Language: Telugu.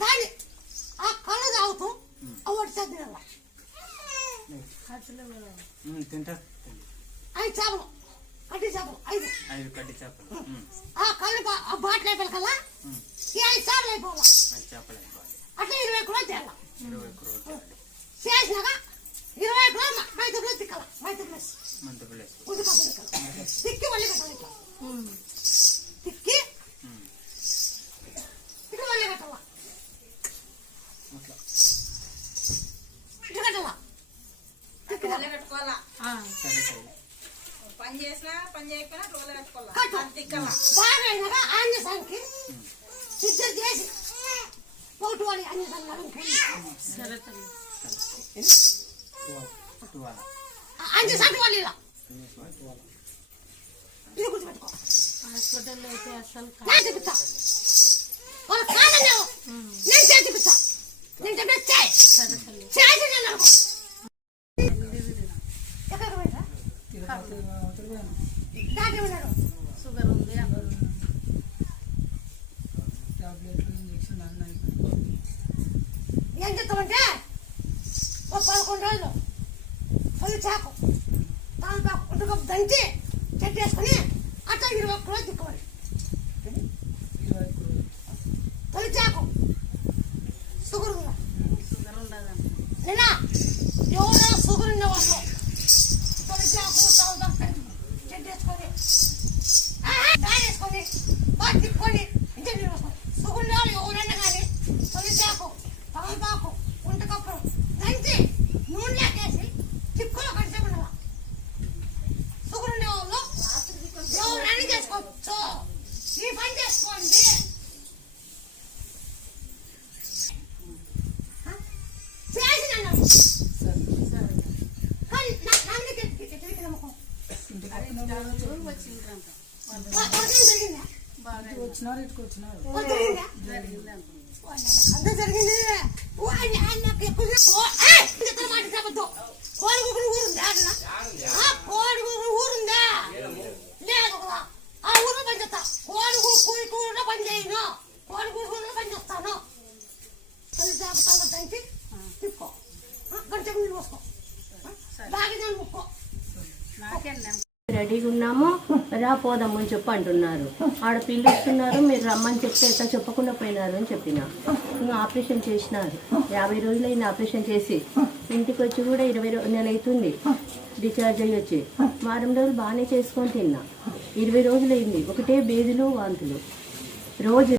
దాన్ని ఆ కళ్ళు తాగుతూ ఒకటి తినాల. 5 చేపలు కడ్డీ చేపలు 5 కడ్డీ చేపలు ఆ కళ్ళు ఆ బాటిల్ అయిపోయి కల్లా ఈ 5 చేపలు అయిపోవాలి. అట్లా 20 కిలోలు చేయాలి. చేసినాక 20 కిలోలు మైతులు తిక్కాల. మైతులు తిక్కి మళ్ళీ పెట్టాలి. ఇట్లా తిక్కి ఇట్లా మళ్ళీ పెట్టాల. ఇట్లా కట్టాల. పని చేసినా పని చేయకపోయినా రోలు కట్టుకోవాలి. బాగా అయినాక ఆంజసానికి సిద్ధం చేసి ఒకటి వాళ్ళు ఆంజసాన్ని ఆంజసానికి వాళ్ళు ఇలా ఇది గుర్తుపెట్టుకో. నేను చూపిస్తా వాళ్ళ కాదనే నేను చేసి చూపిస్తా. నేను చెప్పే చేసి నేను అనుకో. షుగర్ ఉంది, ఏం చెప్తామంటే ఒక 11 రోజులు తొలి చాకు తాలపాకు ఉట్టుకప్పు దంచి చెట్టు వేసుకుని అట్లా 20 కిలోలు తిక్కువాలి. తొలి చాకు షుగర్ ఉందా నేనా ఎవరో షుగర్ ఉన్న వాళ్ళు తొలి చాకు తాలపాకు చెట్టు వేసుకొని దాని వేసుకొని బాగా తిప్పుకొని ఇంటి వేసుకొని షుగర్ వాళ్ళు ఎవరైనా కానీ తొలి చాకు తాలపాకు ఉట్టుకప్పు దంచి నూనెలేకేసి చిక్కులో కడిచేమన్నా షుగర్ ఉండే వాళ్ళు ఎవరైనా చేసుకోవచ్చు. ఈ పని చేసుకోండి. వచ్చినారు ఇటుకు వచ్చినారు అంత జరిగింది. కోడిగుడ్డు ఊరుందా? కోడిగుడ్డు ఊరుందా? లేదు. ఆ ఊరు పని చేస్తా. కోడిగుడ్డు పని చేయను. కోడిగుడ్డు పని చేస్తాను. దంచి తిప్పుకో. గంట నీళ్ళు పోసుకో. బాగా నీళ్ళు ముక్కో. రెడీగా ఉన్నాము రా పోదాము అని చెప్పి అంటున్నారు. ఆడ పిలుస్తున్నారు, మీరు రమ్మని చెప్తే ఎట్లా చెప్పకుండా పోయినారు అని చెప్పిన. ఇంకా ఆపరేషన్ చేసినారు. 50 రోజులైంది ఆపరేషన్ చేసి. ఇంటికి వచ్చి కూడా 20 నెలలు అవుతుంది డిశ్చార్జ్ అయ్యి వచ్చి. వారం రోజులు బాగానే చేసుకొని తిన్నా. 20 రోజులైంది ఒకటే బేదులు వాంతులు రోజు.